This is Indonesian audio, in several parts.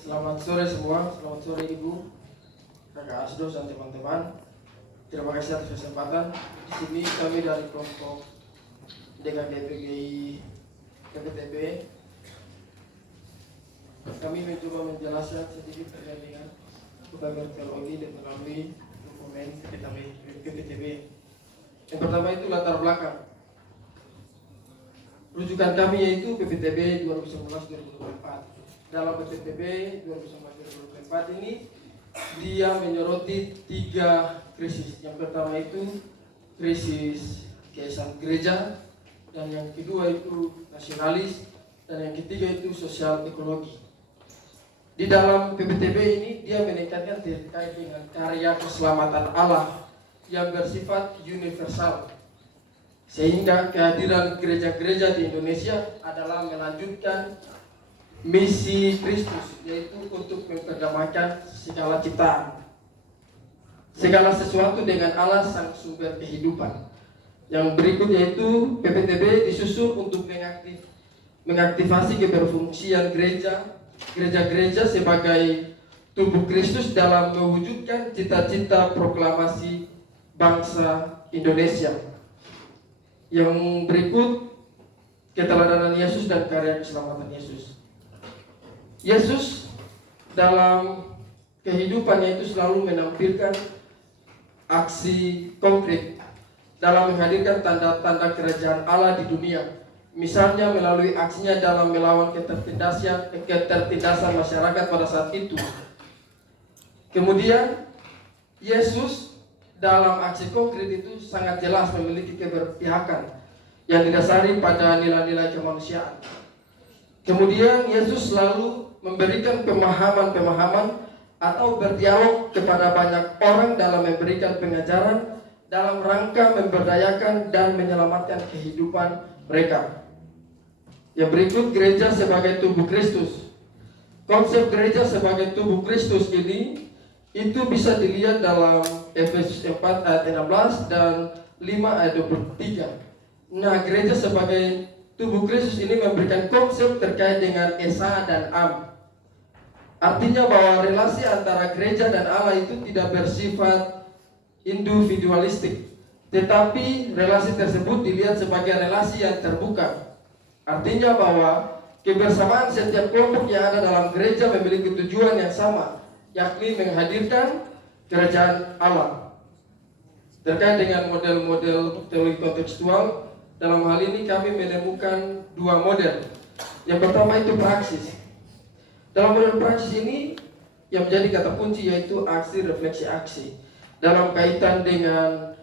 Selamat sore semua, selamat sore Ibu, Kakak Asdos dan teman-teman. Terima kasih atas kesempatan. Di sini kami dari kelompok DKGPGI KPTB. Kami mencoba menjelaskan sedikit terkait dengan pembagian teologi dan melalui dokumen KPTB. Yang pertama itu latar belakang. Rujukan kami yaitu PPTB 2019-2024. Dalam PPTB 2019-2024 ini dia menyoroti 3 krisis. Yang pertama itu krisis keesaan gereja, dan yang kedua itu nasionalis, dan yang ketiga itu sosial ekologi. Di dalam PPTB ini dia menekankan terkait dengan karya keselamatan Allah yang bersifat universal, sehingga kehadiran gereja-gereja di Indonesia adalah melanjutkan misi Kristus, yaitu untuk memperdamaikan segala ciptaan, segala sesuatu dengan Allah sang sumber kehidupan. Yang berikut yaitu PPTB disusun untuk mengaktifasi keberfungsian gereja-gereja sebagai tubuh Kristus dalam mewujudkan cita-cita proklamasi bangsa Indonesia. Yang berikut keteladanan Yesus dan karya keselamatan Yesus. Yesus dalam kehidupannya itu selalu menampilkan aksi konkret dalam menghadirkan tanda-tanda kerajaan Allah di dunia. Misalnya melalui aksinya dalam melawan ketertindasan masyarakat pada saat itu. Kemudian Yesus dalam aksi konkret itu sangat jelas memiliki keberpihakan yang didasari pada nilai-nilai kemanusiaan. Kemudian Yesus selalu memberikan pemahaman-pemahaman atau berdialog kepada banyak orang dalam memberikan pengajaran dalam rangka memberdayakan dan menyelamatkan kehidupan mereka. Yang berikut gereja sebagai tubuh Kristus. Konsep gereja sebagai tubuh Kristus ini itu bisa dilihat dalam Efesus 4 ayat 16 dan 5 ayat 23. Nah, gereja sebagai tubuh Kristus ini memberikan konsep terkait dengan Esa dan Am. Artinya bahwa relasi antara gereja dan Allah itu tidak bersifat individualistik, tetapi relasi tersebut dilihat sebagai relasi yang terbuka. Artinya bahwa kebersamaan setiap kelompok yang ada dalam gereja memiliki tujuan yang sama, yakni menghadirkan kerajaan Allah. Terkait dengan model-model teologi kontekstual, dalam hal ini kami menemukan 2 model. Yang pertama itu praksis. Dalam model praksis ini yang menjadi kata kunci yaitu aksi, refleksi, aksi. Dalam kaitan dengan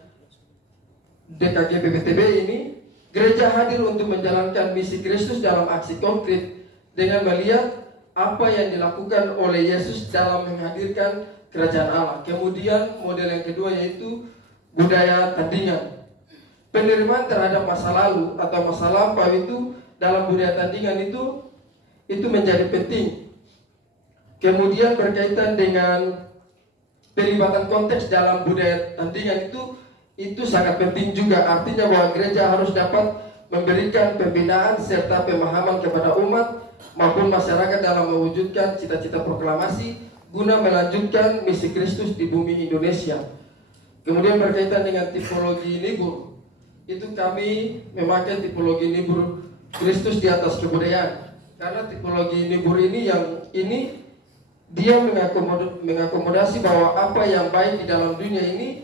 DKG PPTB ini, gereja hadir untuk menjalankan misi Kristus dalam aksi konkret dengan melihat apa yang dilakukan oleh Yesus dalam menghadirkan kerajaan Allah. Kemudian model yang kedua yaitu budaya tandingan. Penerimaan terhadap masa lalu atau masa lampau itu dalam budaya tandingan itu menjadi penting. Kemudian berkaitan dengan pelibatan konteks dalam budaya tandingan itu sangat penting juga. Artinya bahwa gereja harus dapat memberikan pembinaan serta pemahaman kepada umat maupun masyarakat dalam mewujudkan cita-cita proklamasi guna melanjutkan misi Kristus di bumi Indonesia. Kemudian berkaitan dengan tipologi nibur, itu kami memakai tipologi nibur Kristus di atas kebudayaan. Karena tipologi nibur ini dia mengakomodasi bahwa apa yang baik di dalam dunia ini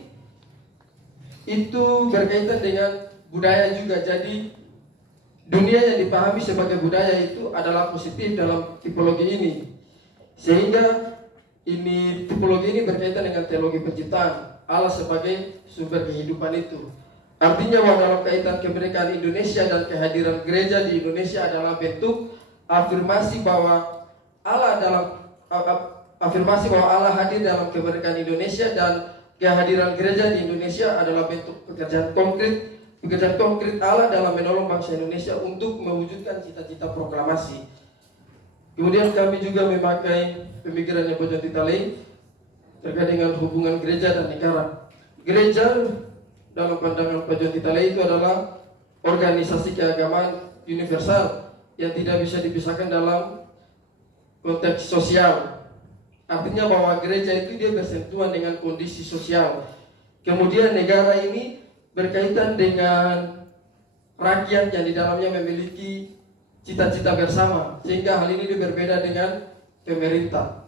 itu berkaitan dengan budaya juga. Jadi dunia yang dipahami sebagai budaya itu adalah positif dalam tipologi ini. Sehingga tipologi ini berkaitan dengan teologi penciptaan Allah sebagai sumber kehidupan itu. Artinya bahwa dalam kaitan kemerdekaan Indonesia dan kehadiran gereja di Indonesia adalah bentuk afirmasi bahwa Allah hadir dalam kemerdekaan Indonesia, dan kehadiran gereja di Indonesia adalah bentuk pekerjaan konkret Allah dalam menolong bangsa Indonesia untuk mewujudkan cita-cita proklamasi. Kemudian kami juga memakai pemikirannya John T. Talley terkait dengan hubungan gereja dan negara. Gereja dalam pandangan John T. Talley itu adalah organisasi keagamaan universal yang tidak bisa dipisahkan dalam konteks sosial. Artinya bahwa gereja itu dia bersentuhan dengan kondisi sosial. Kemudian negara ini berkaitan dengan rakyat yang di dalamnya memiliki cita-cita bersama, sehingga hal ini berbeda dengan pemerintah.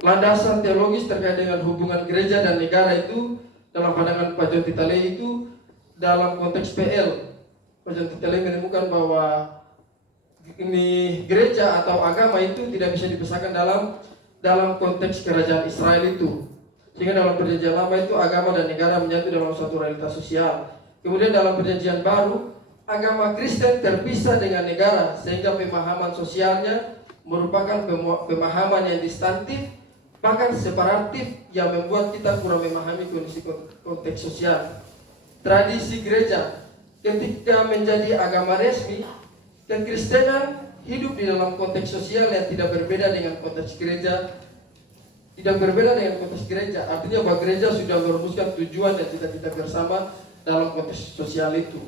Landasan teologis terkait dengan hubungan gereja dan negara itu dalam pandangan Pak John Titale itu dalam konteks PL. Pak John Titale menemukan bahwa ini gereja atau agama itu tidak bisa dipisahkan dalam konteks kerajaan Israel itu. Sehingga dalam perjanjian lama itu agama dan negara menyatu dalam suatu realitas sosial. Kemudian dalam perjanjian baru, agama Kristen terpisah dengan negara, sehingga pemahaman sosialnya merupakan pemahaman yang distantif, bahkan separatif, yang membuat kita kurang memahami kondisi konteks sosial. Tradisi gereja ketika menjadi agama resmi, kekristenan hidup di dalam konteks sosial yang tidak berbeda dengan konteks gereja. Artinya bahwa gereja sudah merumuskan tujuan dan cita-cita bersama dalam konteks sosial itu.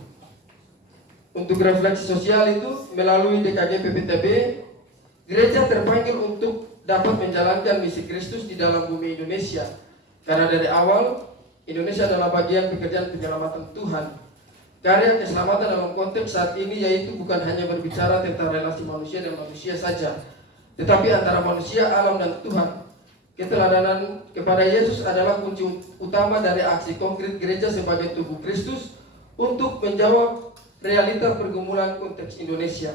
Untuk refleksi sosial itu melalui DKG PPTB, gereja terpanggil untuk dapat menjalankan misi Kristus di dalam bumi Indonesia. Karena dari awal Indonesia adalah bagian pekerjaan penyelamatan Tuhan. Karya keselamatan dalam konteks saat ini yaitu bukan hanya berbicara tentang relasi manusia dan manusia saja, tetapi antara manusia, alam, dan Tuhan. Keteladanan kepada Yesus adalah kunci utama dari aksi konkret gereja sebagai tubuh Kristus untuk menjawab realita pergumulan konteks Indonesia.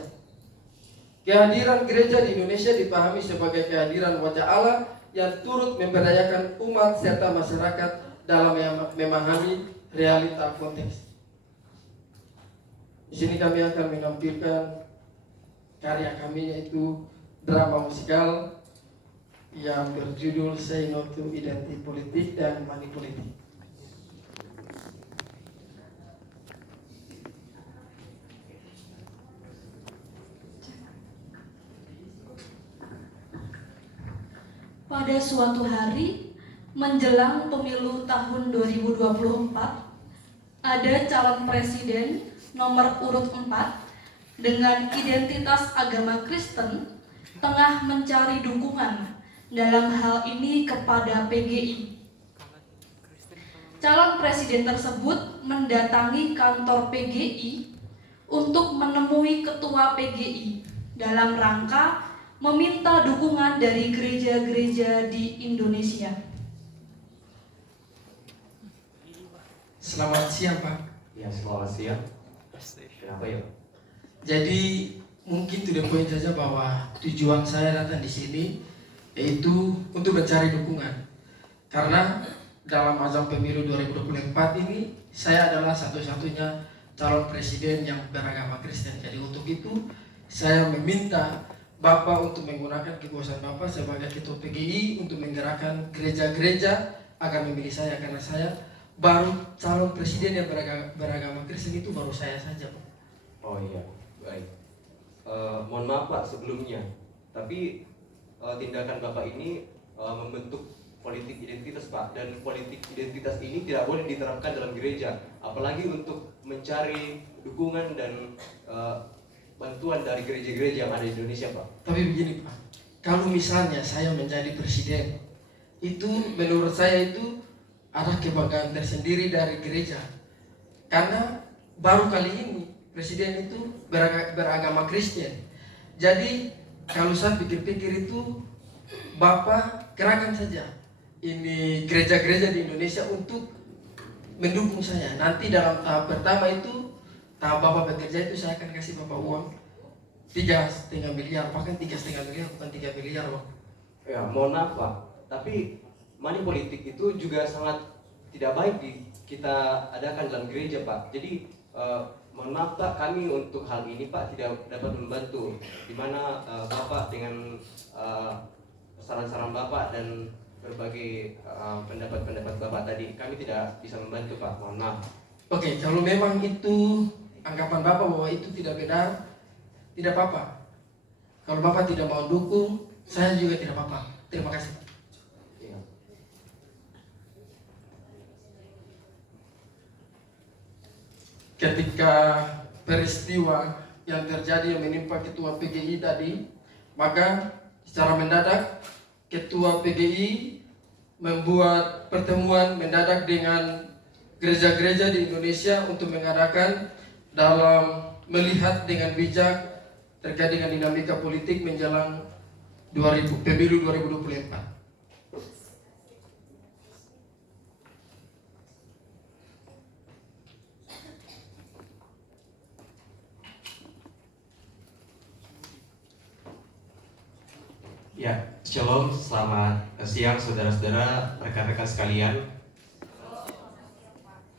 Kehadiran gereja di Indonesia dipahami sebagai kehadiran wajah Allah yang turut memberdayakan umat serta masyarakat dalam memahami realita konteks. Di sini kami akan menampilkan karya kami, yaitu drama musikal yang berjudul Say No to Identity Politik dan Money Politik. Pada suatu hari menjelang pemilu tahun 2024, ada calon presiden nomor urut 4 dengan identitas agama Kristen tengah mencari dukungan dalam hal ini kepada PGI. Calon presiden tersebut mendatangi kantor PGI untuk menemui ketua PGI dalam rangka meminta dukungan dari gereja-gereja di Indonesia. Selamat siang, Pak. Ya, selamat siang. Kenapa ya? Jadi mungkin to the point saja bahwa tujuan saya datang di sini yaitu untuk mencari dukungan. Karena dalam azam pemilu 2024 ini saya adalah satu-satunya calon presiden yang beragama Kristen. Jadi untuk itu saya meminta Bapak untuk menggunakan kekuasaan Bapak sebagai ketua PGI untuk menggerakkan gereja-gereja agar memilih saya, karena saya baru calon presiden yang beragama Kristen, itu baru saya saja, Pak. Oh iya, baik. Mohon maaf Pak sebelumnya, tapi tindakan Bapak ini membentuk politik identitas Pak, dan politik identitas ini tidak boleh diterapkan dalam gereja, apalagi untuk mencari dukungan dan bantuan dari gereja-gereja yang ada di Indonesia Pak. Tapi begini Pak, kalau misalnya saya menjadi presiden, itu menurut saya itu ada kebanggaan tersendiri dari gereja, karena baru kali ini presiden itu beragama Kristen. Jadi kalau saya pikir-pikir itu Bapak kerahkan saja ini gereja-gereja di Indonesia untuk mendukung saya. Nanti dalam tahap pertama itu, tahap Bapak bekerja itu, saya akan kasih Bapak uang 3,5 miliar, bahkan 3,5 miliar, bukan 3 miliar, Pak. Ya, mohon maaf Pak, tapi money politik itu juga sangat tidak baik kita adakan dalam gereja Pak. Jadi mohon maaf Pak, kami untuk hal ini Pak tidak dapat membantu, di mana Bapak dengan saran-saran Bapak dan berbagai pendapat-pendapat Bapak tadi, kami tidak bisa membantu Pak, mohon maaf. Oke, kalau memang itu anggapan Bapak bahwa itu tidak benar, tidak apa-apa. Kalau Bapak tidak mau dukung, saya juga tidak apa-apa. Terima kasih. Ya. Ketika peristiwa yang terjadi yang menimpa ketua PGI tadi, maka Secara mendadak, Ketua PGI membuat pertemuan mendadak dengan gereja-gereja di Indonesia untuk mengadakan dalam melihat dengan bijak terkait dengan dinamika politik menjelang pemilu 2024. Ya, Shalom, selamat siang saudara-saudara, rekan-rekan sekalian.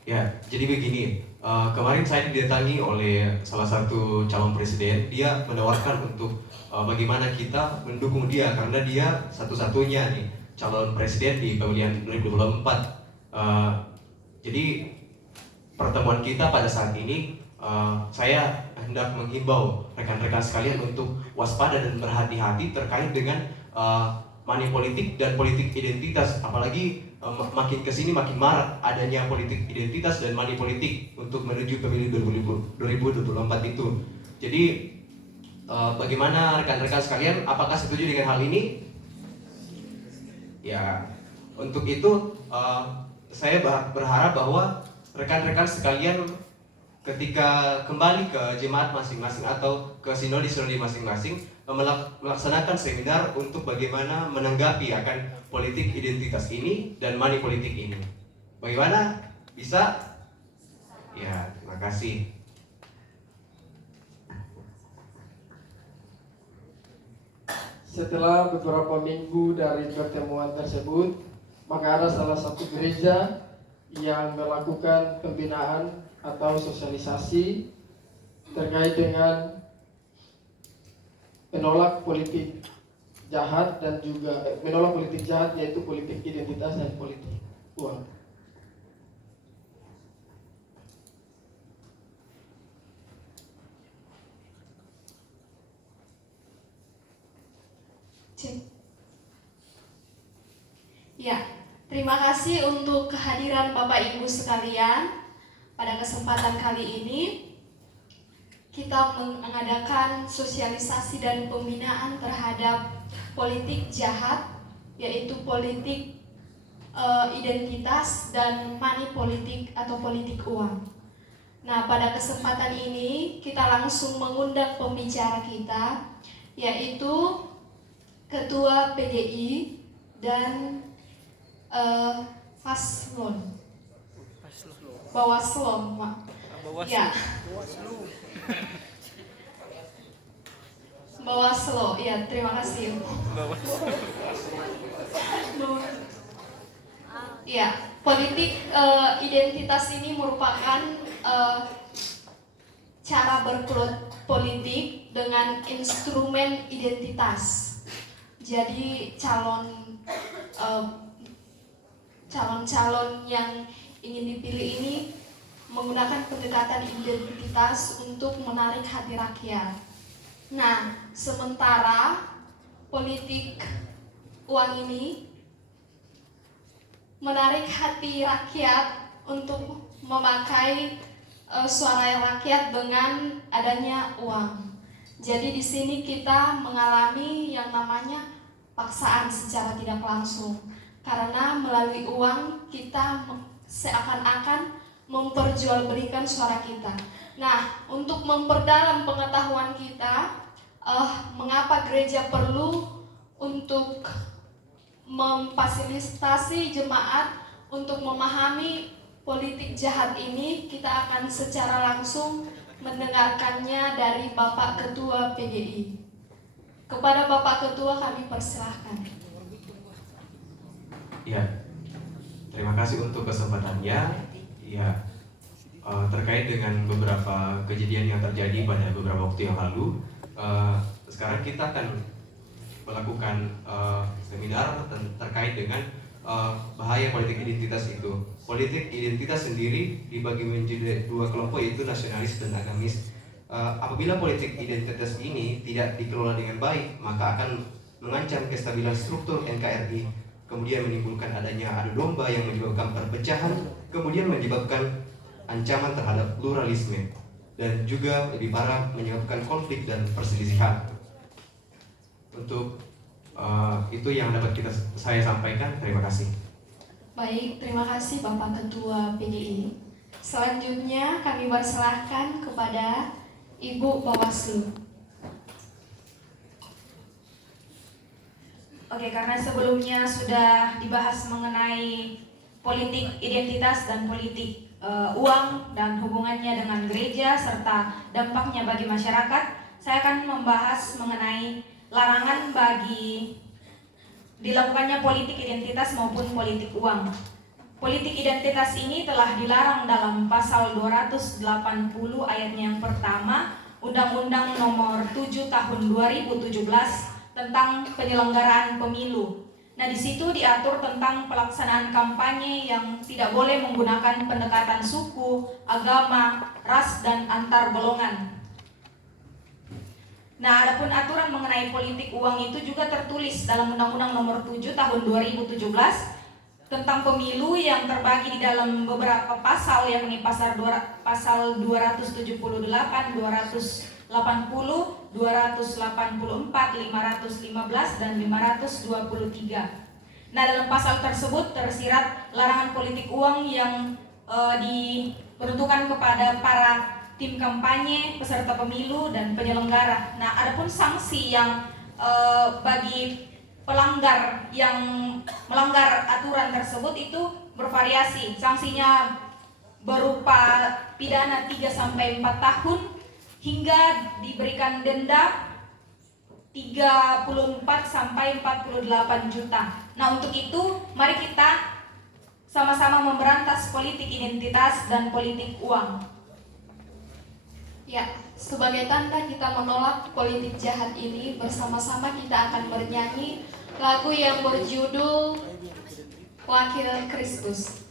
Ya, jadi begini, kemarin saya didatangi oleh salah satu calon presiden. Dia menawarkan untuk bagaimana kita mendukung dia, karena dia satu-satunya nih calon presiden di pemilihan 2024. Jadi pertemuan kita pada saat ini, saya hendak menghimbau rekan-rekan sekalian untuk waspada dan berhati-hati terkait dengan money politik dan politik identitas. Apalagi makin kesini makin marak adanya politik identitas dan money politik untuk menuju pemilu 2024 itu. Jadi bagaimana rekan-rekan sekalian, apakah setuju dengan hal ini? Ya, untuk itu saya berharap bahwa rekan-rekan sekalian ketika kembali ke jemaat masing-masing atau ke sinode-sinode masing-masing melaksanakan seminar untuk bagaimana menanggapi akan politik identitas ini dan money politik ini. Bagaimana? Bisa? Ya, terima kasih. Setelah beberapa minggu dari pertemuan tersebut, maka ada salah satu gereja yang melakukan pembinaan atau sosialisasi terkait dengan menolak politik jahat dan juga menolak politik jahat, yaitu politik identitas dan politik uang. Ya, terima kasih untuk kehadiran Bapak Ibu sekalian. Pada kesempatan kali ini kita mengadakan sosialisasi dan pembinaan terhadap politik jahat, yaitu politik identitas dan money politik atau politik uang. Nah, pada kesempatan ini kita langsung mengundang pembicara kita, yaitu Ketua PGI dan Bawaslu, ya. Bawaslu, ya, terima kasih. Ya, politik identitas ini merupakan cara berpolitik dengan instrumen identitas. Jadi calon-calon yang ingin dipilih ini menggunakan pendekatan identitas untuk menarik hati rakyat. Nah, sementara politik uang ini menarik hati rakyat untuk memakai suara rakyat dengan adanya uang. Jadi di sini kita mengalami yang namanya paksaan secara tidak langsung. Karena melalui uang kita seakan-akan memperjualbelikan suara kita. Nah, untuk memperdalam pengetahuan kita, mengapa gereja perlu untuk memfasilitasi jemaat untuk memahami politik jahat ini, kita akan secara langsung mendengarkannya dari Bapak Ketua PGI. Kepada Bapak Ketua kami persilahkan. Ya, terima kasih untuk kesempatannya. Ya, terkait dengan beberapa kejadian yang terjadi pada beberapa waktu yang lalu, sekarang kita akan melakukan seminar terkait dengan bahaya politik identitas itu. Politik identitas sendiri dibagi menjadi dua kelompok, yaitu nasionalis dan agamis. Apabila politik identitas ini tidak dikelola dengan baik, maka akan mengancam kestabilan struktur NKRI, kemudian menimbulkan adanya adu domba yang menyebabkan perpecahan, kemudian menyebabkan ancaman terhadap pluralisme, dan juga lebih parah menyebabkan konflik dan perselisihan. Untuk Itu yang dapat saya sampaikan. Terima kasih. Baik, terima kasih Bapak Ketua PGI. Selanjutnya kami persilahkan kepada Ibu Bawaslu. Oke, karena sebelumnya sudah dibahas mengenai politik identitas dan politik uang dan hubungannya dengan gereja serta dampaknya bagi masyarakat, saya akan membahas mengenai larangan bagi dilakukannya politik identitas maupun politik uang. Politik identitas ini telah dilarang dalam pasal 280 ayatnya yang pertama Undang-Undang Nomor 7 Tahun 2017 tentang penyelenggaraan pemilu. Nah, di situ diatur tentang pelaksanaan kampanye yang tidak boleh menggunakan pendekatan suku, agama, ras, dan antar golongan. Nah, adapun aturan mengenai politik uang itu juga tertulis dalam Undang-Undang Nomor 7 Tahun 2017 tentang pemilu yang terbagi di dalam beberapa pasal, yakni pasal 278, 280, 284, 515 dan 523. Nah, dalam pasal tersebut tersirat larangan politik uang yang diperuntukkan kepada para tim kampanye, peserta pemilu dan penyelenggara. Nah, adapun sanksi yang bagi pelanggar yang melanggar aturan tersebut itu bervariasi. Sanksinya berupa pidana 3-4 tahun hingga diberikan denda 34-48 juta. Nah, untuk itu mari kita sama-sama memberantas politik identitas dan politik uang. Ya, sebagai tanda kita menolak politik jahat ini, bersama-sama kita akan bernyanyi lagu yang berjudul Wakil Kristus.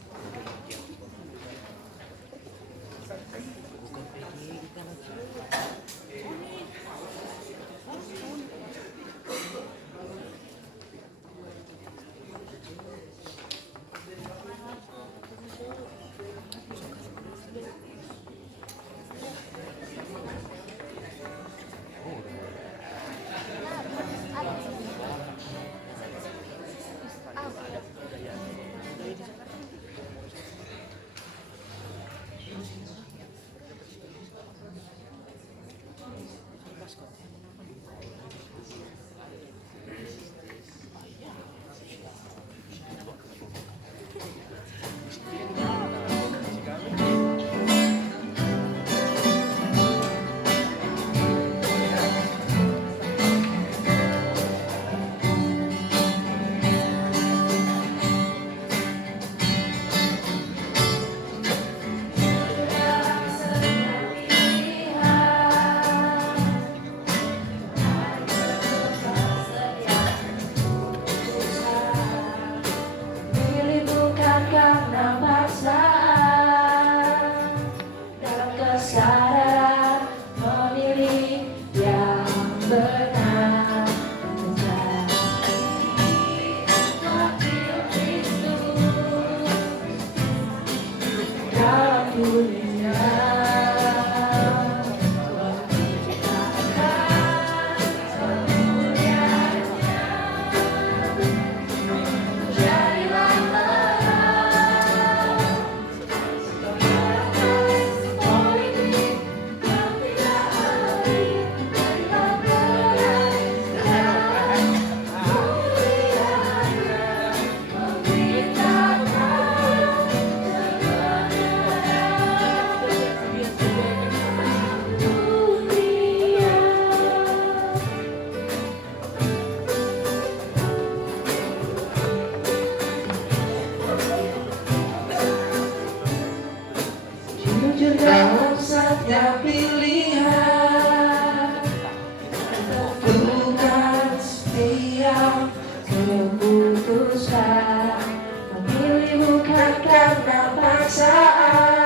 Dalam setiap pilihan tentukan setiap keputusan, memilih bukan karena paksaan.